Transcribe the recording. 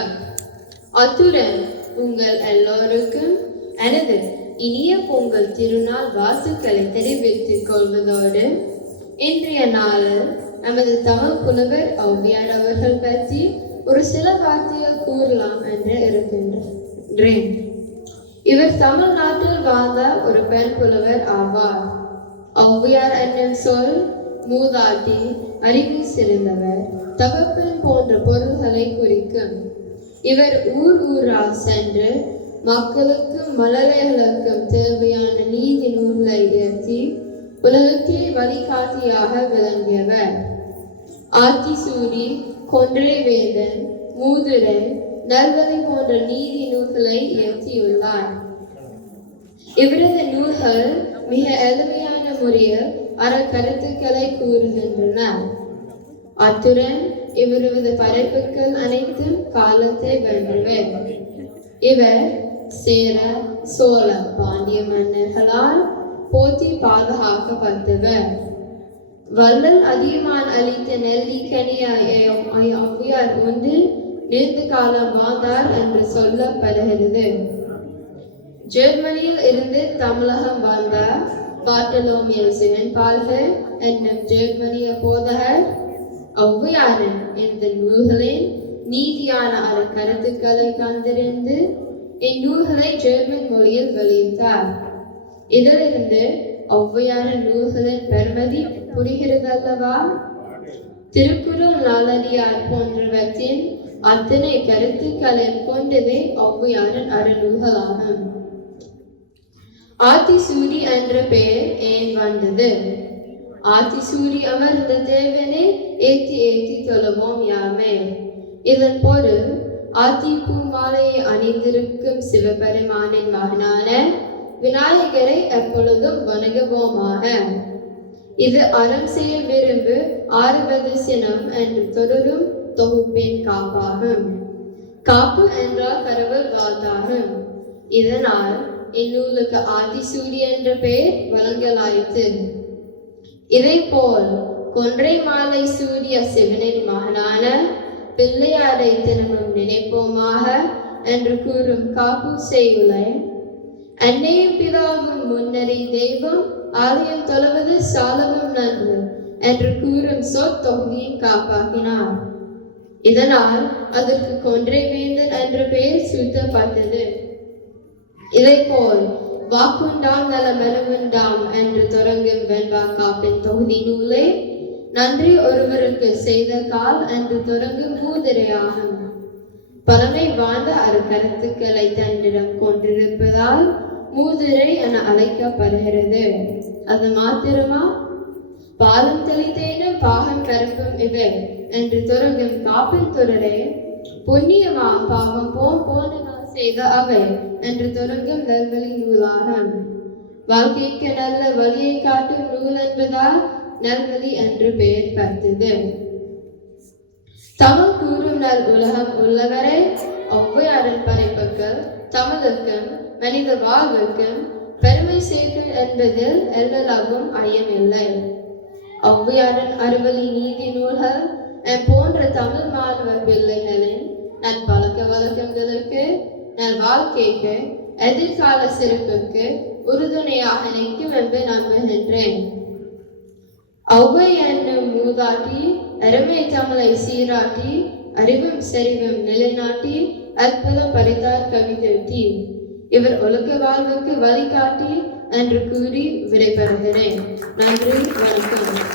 வருக. அத்துடன் உங்கள் எல்லோருக்கும் எனது இனிய பொங்கல் திருநாள் வாழ்த்துக்களை தெரிவித்துக் கொள்வதோடு இன்றைய நாளில் நமது தமிழ் புலவர் ஔவையார் அவர்கள் பற்றி ஒரு சில வார்த்தைகள் கூறலாம் என்று இருக்கின்றேன். இவர் தமிழ்நாட்டில் வாழ்ந்த ஒரு பெண் புலவர் ஆவார். ஔவையார் என்னும் சொல் மூதாட்டி, அறிவில் சிறந்தவர், தகப்பன் போன்ற பொருள்களை குறிக்கும். இவர் ஊர் ஊராக சென்று மக்களுக்கும் மழலைகளுக்கும் தேவையான நீதி நூல்களை இயற்றி உலகுக்கே வழிகாட்டியாக விளங்கியவர். ஆத்திசூடி, கொன்றை வேந்தன், மூதுரை, நல்வழி போன்ற நீதி நூல்களை இயற்றியுள்ளார். இவரது நூல்கள் மிக எளிமையான முறையில் அறக்கருத்துக்களை கூறுகின்றன. அத்துடன் இவரது படைப்புகள் அனைத்தும் காலத்தை வென்றவை. இவர் சேர, சோழ, பாண்டிய மன்னர்களால் போற்றி பாதுகாக்கப்பட்டவர். வள்ளல் அதியமான் அளித்த நெல்லிக்கனியை ஔவையார் உண்டு நீண்ட காலம் வாழ்ந்தார் என்று சொல்லப்படுகிறது. ஜெர்மனியில் இருந்து தமிழகம் வாழ்ந்த பார்ட்டலோமியல் சிவன்பால்கர் என்னும் ஜெர்மனிய போதகர் ஔவையாரின் இந்த நூல்களின் நீதியான கருத்துக்களை கண்டறிந்து இந்நூல்களை ஜெர்மன் மொழியில் வெளியிட்டார். இதிலிருந்து ஔவையாரின் நூல்களின் பெருமதி புரிகிறதல்லவா? திருக்குறள், நாலடியார் போன்றவற்றின் அத்தனை கருத்துக்களையும் கொண்டதே ஔவையாரின் அறநூல்களாகும். ஆத்திசூடி என்ற பெயர் ஏன் வந்தது? ஆத்திசூடி அமர்ந்த தேவனே ஏத்தி ஏத்தி தொழுவோம் யாமே. இதன் பொருள் ஆத்தி பூமாலையை அணிந்திருக்கும் சிவபெருமானின் மகனான விநாயகரை எப்பொழுதும் வணங்குவோமாக. இது அறம் செய்ய விரும்பு ஆறுவது சினம் என்று தொடரும் தொகுப்பின் காப்பாகும். காப்பு என்றால் கடவுள் வாழ்த்தாகும். இதனால் இந்நூலுக்கு ஆத்திசூடி என்ற பெயர் வழங்கலாயிற்று. இதை போல் கொன்றை மாலை சூடிய சிவனின் மகனான பிள்ளையாரை தினமும் நினைப்போமாக என்று கூறும் காப்பு செய்யுளை அன்னையும் பிதாவும் முன்னறி தெய்வம் ஆலயம் தொழுவது சாலவும் நன்று என்று கூறும் சொற்தொகுதியின் காப்பாக்கினார். இதனால் அதற்கு கொன்றை வேந்தன் என்ற பெயர் சூட்டப்பட்டது. இதை போல் வாக்குண்டாம் நலமெனவுண்டாம் என்று தொடங்கும் வெண்பா காப்பின் தொகுதி நூலை நன்றி ஒருவருக்கு செய்த கால் என்று தொடங்கும் மூதுரையாகும். பழமை வாழ்ந்த அறக்கருத்துக்களை தன்னிடம் கொண்டிருப்பதால் மூதுரை என அழைக்கப்படுகிறது. அது மாத்திரமா? பாலம் தெளித்தேனும் பாகம் பரப்பும் இவை என்று தொடங்கும் காப்பின் தொடரை புண்ணியமா பாவம் போன செய்த அவை என்று தொடங்கும் நல்வழி நூலாகும். வாழ்க்கைக்கு நல்ல வழியை காட்டும் நூல் என்பதால் நல்வழி என்று பெயர் பெற்றது. தமிழ் கூறும் நல் உலகம் உள்ளவரை ஔவையாரின் படைப்புகள் தமிழுக்கும் மனித வாழ்வுக்கும் பெருமை சேர்க்கும் என்பதில் எல்லளவும் ஐயமில்லை. ஔவையாரின் அறுவழி நீதி நூல்கள் போன்ற தமிழ் மாணவ பிள்ளைகளின் நற்பழக்க வழக்கங்களுக்கு, நல் வாழ்க்கைக்கு, எதிர்கால சிறப்புக்கு உறுதுணையாக நிற்கும் என்று நம்புகின்றேன். ஔவை என்னும் மூதாட்டி அருமை தமிழை சீராட்டி அறிவும் செறிவும் நிலைநாட்டி அற்புதம் படைத்தார் கவிதை. இவர் ஒழுக்க வாழ்வுக்கு வழிகாட்டி என்று கூறி விடைபெறுகிறேன். நன்றி, வணக்கம்.